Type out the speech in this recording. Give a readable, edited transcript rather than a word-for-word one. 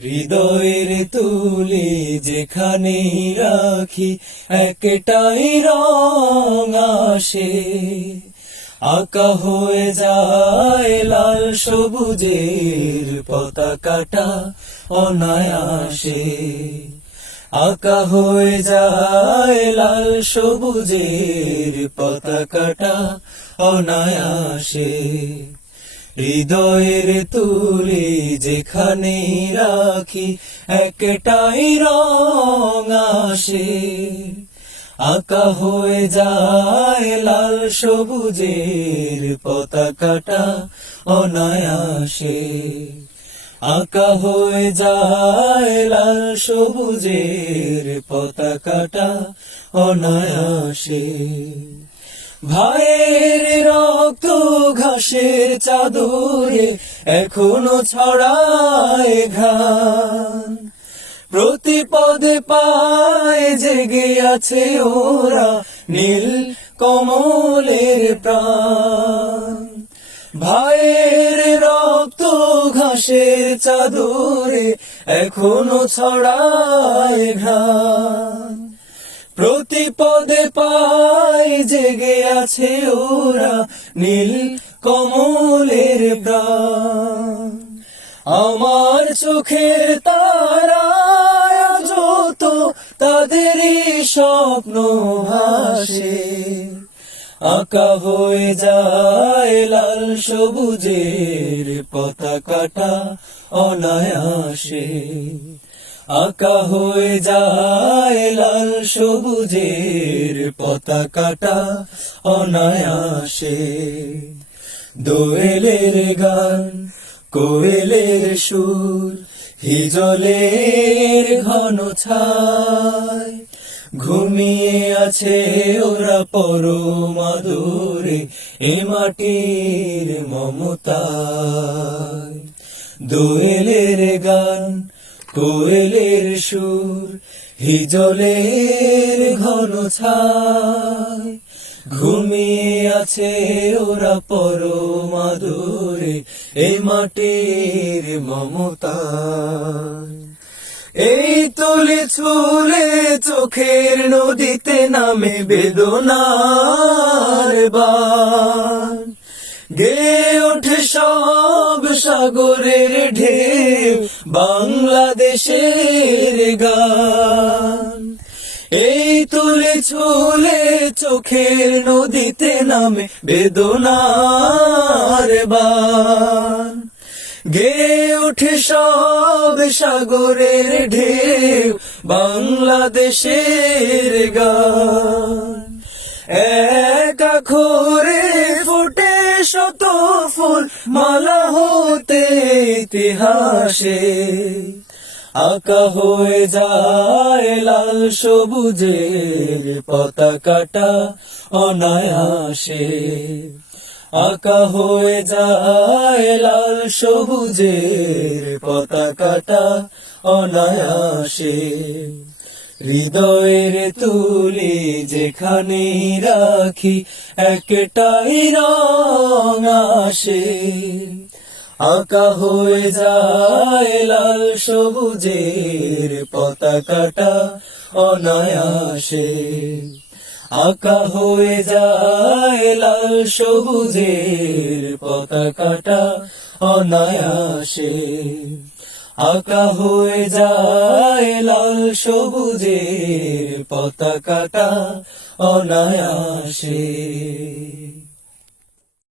হৃদয়ের তুলি যেখানে রাখি একটাই রং আসে, আঁকা হয়ে যায় লাল সবুজের পতাকাটা অনায়াসে। আঁকা হয়ে যায় লাল সবুজের পতাকাটা অনায়াসে। হৃদয়ের তুলি যেখানে রাখি একটাই রং আসে, আঁকা হয়ে যায় লাল সবুজের পতাকাটা অনায়াসে। আঁকা হয়ে যায় লাল সবুজের পতাকাটা অনায়াসে। ভাইয়ের রক্ত ঘাসের চাদরে এখনো ছড়ায় ঘ্রাণ, প্রতি পদে পায় জেগে আছে ওরা নীল কমলের প্রাণ। ভাইয়ের রক্ত ঘাসের চাদরে এখনো ছড়ায় ঘ্রাণ, প্রতি পদে পায় জেগে আছে ওরা নীল কমলের প্রাণ। আমার চোখের তারায় যত তাদেরই স্বপ্ন ভাসে, আঁকা হয়ে যায় লাল সবুজের পতাকাটা অনায়াসে। আঁকা হয়ে যায় লাল সবুজের পতাকাটা অনায়াসে। দোয়েলের গান, কোয়েলের সুর, হিজলের ঘন ছায়, ঘুমিয়ে আছে ওরা পরম আদরে এ মাটির মমতায়। দোয়েলের গান, কোয়েলের সুর, হিজলের ঘন ছায়, ঘুমিয়ে আছে ওরা পরম আদরে এই মাটির মমতায়। এই তুলি ছুলে চোখের নদীতে নামে বেদনার বান, গেয়ে ওঠে সব সাগরের ঢেউ বাংলাদেশের গান। এই তুলি ছুলে চোখের নদীতে নামে বেদনার বান, গেয়ে ওঠে সব সাগরের ঢেউ বাংলাদেশের গান। এক আখরে ফুটে শত ফুল মালা হতে ইতিহাসে, আঁকা হয়ে যায় লাল সবুজের পতাকাটা অনায়াসে। আঁকা হয়ে যায় লাল সবুজের পতাকাটা অনায়াসে। হৃদয়ের তুলি যেখানে রাখি একটাই রং আসে, আঁকা হয়ে যায় লাল সবুজের পতাকাটা অনায়াসে। আঁকা হয়ে যায় লাল সবুজের পতাকাটা অনায়াসে। আঁকা হয়ে যায় লাল সবুজের পতাকাটা অনায়াসে।